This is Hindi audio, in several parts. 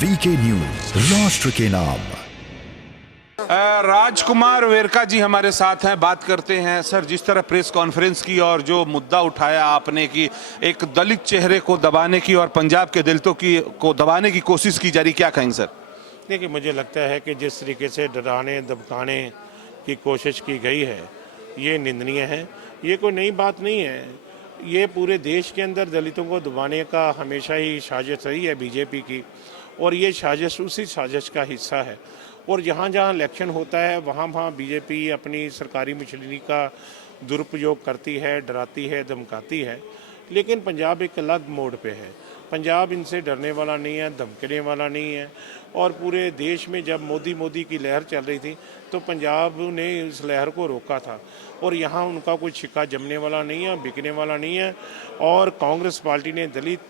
वीके न्यूज, राष्ट्र के नाम। राजकुमार वेरका जी हमारे साथ हैं, बात करते हैं। सर, जिस तरह प्रेस कॉन्फ्रेंस की और जो मुद्दा उठाया आपने कि एक दलित चेहरे को दबाने की और पंजाब के दलितों को दबाने की कोशिश की जा रही, क्या कहेंगे सर? देखिए, मुझे लगता है कि जिस तरीके से डराने धमकाने की कोशिश की गई है, ये निंदनीय है। ये कोई नई बात नहीं है। ये पूरे देश के अंदर दलितों को दबाने का हमेशा ही साजिश रही है बीजेपी की, और ये साजिश उसी साजिश का हिस्सा है। और जहाँ जहाँ इलेक्शन होता है वहाँ वहाँ बीजेपी अपनी सरकारी मशीनरी का दुरुपयोग करती है, डराती है, धमकाती है। लेकिन पंजाब एक अलग मोड़ पे है। पंजाब इनसे डरने वाला नहीं है, धमकने वाला नहीं है। और पूरे देश में जब मोदी की लहर चल रही थी तो पंजाब ने इस लहर को रोका था, और यहाँ उनका कोई छिक्का जमने वाला नहीं है, बिकने वाला नहीं है। और कांग्रेस पार्टी ने दलित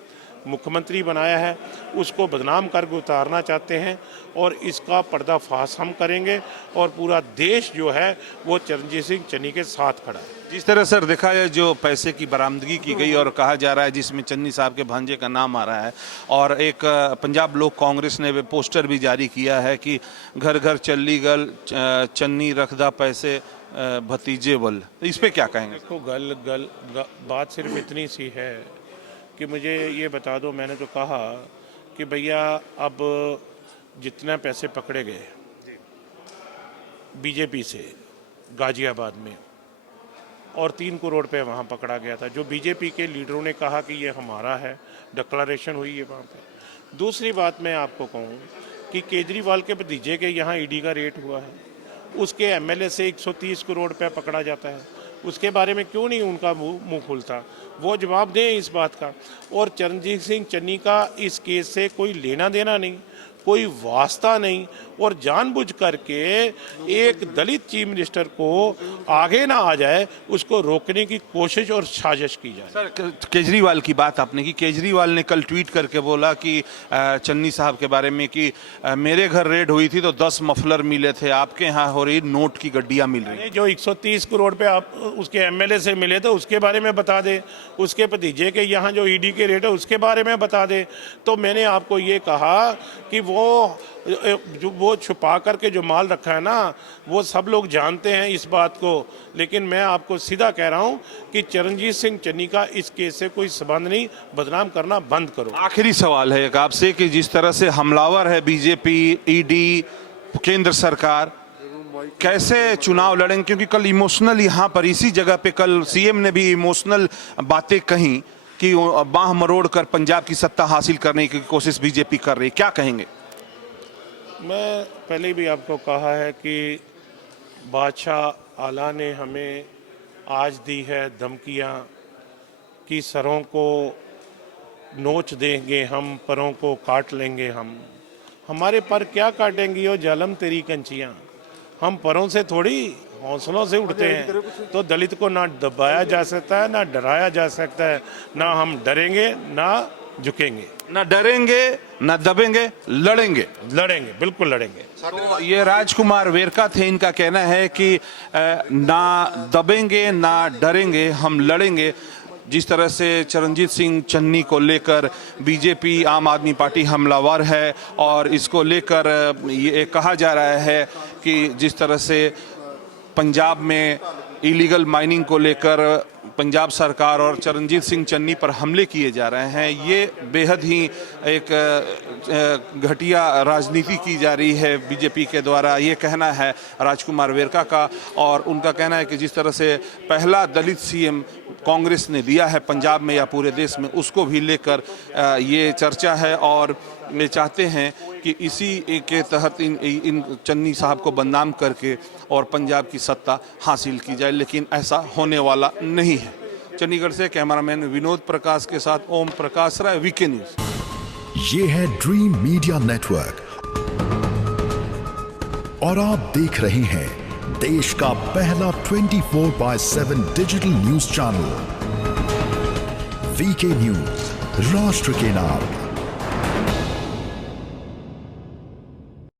मुख्यमंत्री बनाया है, उसको बदनाम करके उतारना चाहते हैं, और इसका पर्दाफाश हम करेंगे। और पूरा देश जो है वो चरणजीत सिंह चन्नी के साथ खड़ा है। जिस तरह सर देखा है, जो पैसे की बरामदगी की गई और कहा जा रहा है जिसमें चन्नी साहब के भांजे का नाम आ रहा है, और एक पंजाब लोक कांग्रेस ने पोस्टर भी जारी किया है कि घर घर चली गल चन्नी रखदा पैसे भतीजे बल। इस पे क्या कहेंगे? देखो, बात सिर्फ इतनी सी है कि मुझे ये बता दो। मैंने तो कहा कि भैया, अब जितना पैसे पकड़े गए बीजेपी से गाजियाबाद में, और 3 करोड़ पे वहाँ पकड़ा गया था, जो बीजेपी के लीडरों ने कहा कि ये हमारा है, डिक्लेरेशन हुई है वहाँ पे। दूसरी बात मैं आपको कहूँ कि केजरीवाल के भतीजे के यहाँ ईडी का रेट हुआ है, उसके एमएलए से 130 करोड़ रुपया पकड़ा जाता है। उसके बारे में क्यों नहीं उनका मुंह खुलता? वो जवाब दें इस बात का। और चरणजीत सिंह चन्नी का इस केस से कोई लेना देना नहीं, कोई वास्ता नहीं, और जानबूझ करके एक दलित चीफ मिनिस्टर को आगे ना आ जाए उसको रोकने की कोशिश और साजिश की जाए। सर, केजरीवाल की बात आपने की। केजरीवाल ने कल ट्वीट करके बोला कि चन्नी साहब के बारे में कि मेरे घर रेड हुई थी तो 10 मफलर मिले थे, आपके यहाँ हो रही नोट की गड्डियाँ मिल रही। जो 130 करोड़ पे आप उसके एमएलए से मिले थे उसके बारे में बता दे, उसके भतीजे के यहाँ जो ईडी के रेट है उसके बारे में बता दे। तो मैंने आपको ये कहा कि वो छुपा करके जो माल रखा है ना, वो सब लोग जानते हैं इस बात को। लेकिन मैं आपको सीधा कह रहा हूं कि चरणजीत सिंह चन्नी का इस केस से कोई संबंध नहीं, बदनाम करना बंद करो। आखिरी सवाल है एक आपसे कि जिस तरह से हमलावर है बीजेपी, ईडी, केंद्र सरकार, कैसे चुनाव लड़ेंगे? क्योंकि कल इमोशनल यहाँ पर इसी जगह पे कल सीएम ने भी इमोशनल बातें कही कि बाह मरोड़ कर पंजाब की सत्ता हासिल करने की कोशिश बीजेपी कर रही, क्या कहेंगे? मैं पहले भी आपको कहा है कि बादशाह आला ने हमें आज दी है धमकियाँ कि सरों को नोच देंगे हम, परों को काट लेंगे हम। हमारे पर क्या काटेंगी वो जालम तेरी कंचियाँ? हम परों से थोड़ी, हौसलों से उठते हैं। तो दलित को ना दबाया जा सकता है, ना डराया जा सकता है। ना हम डरेंगे, ना झुकेंगे। ना डरेंगे, ना दबेंगे, लड़ेंगे। लड़ेंगे, बिल्कुल लड़ेंगे। तो ये राजकुमार वेरका थे, इनका कहना है कि ना दबेंगे, ना डरेंगे, हम लड़ेंगे। जिस तरह से चरणजीत सिंह चन्नी को लेकर बीजेपी, आम आदमी पार्टी हमलावर है, और इसको लेकर ये कहा जा रहा है कि जिस तरह से पंजाब में इलीगल माइनिंग को लेकर पंजाब सरकार और चरणजीत सिंह चन्नी पर हमले किए जा रहे हैं, ये बेहद ही एक घटिया राजनीति की जा रही है बीजेपी के द्वारा। ये कहना है राजकुमार वेरका का, और उनका कहना है कि जिस तरह से पहला दलित सीएम कांग्रेस ने दिया है पंजाब में या पूरे देश में, उसको भी लेकर ये चर्चा है, और वे चाहते हैं कि इसी के तहत इन चन्नी साहब को बदनाम करके और पंजाब की सत्ता हासिल की जाए, लेकिन ऐसा होने वाला नहीं है। चंडीगढ़ से कैमरामैन विनोद प्रकाश के साथ ओम प्रकाश राय, वीके न्यूज। ये है ड्रीम मीडिया नेटवर्क, और आप देख रहे हैं देश का पहला 24/7 digital news channel VK news, राष्ट्र के नाम।